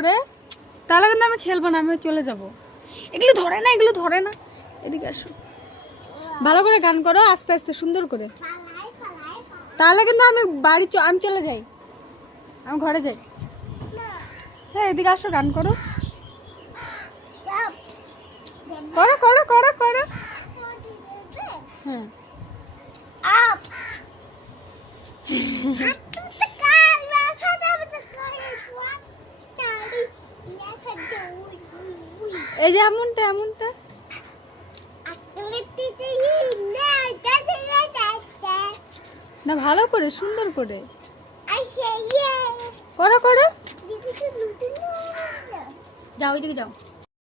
করে, তাহলে কিন্তু আমি খেলবো না, আমি চলে যাব। এগুলো ধরে না, এগুলো ধরে না। এদিকে আসো, ভালো করে গান করো, আস্তে আস্তে সুন্দর করে, তাহলে কিন্তু আমি আমি চলে যাই, আমি ঘরে যাই। হ্যাঁ এদিকে আসো, গান করো, করো করো করো করো। হ্যাঁ এই যে এমনটা এমনটা না, ভালো করে সুন্দর করে করো করো। যাও ওইদিকে যাও।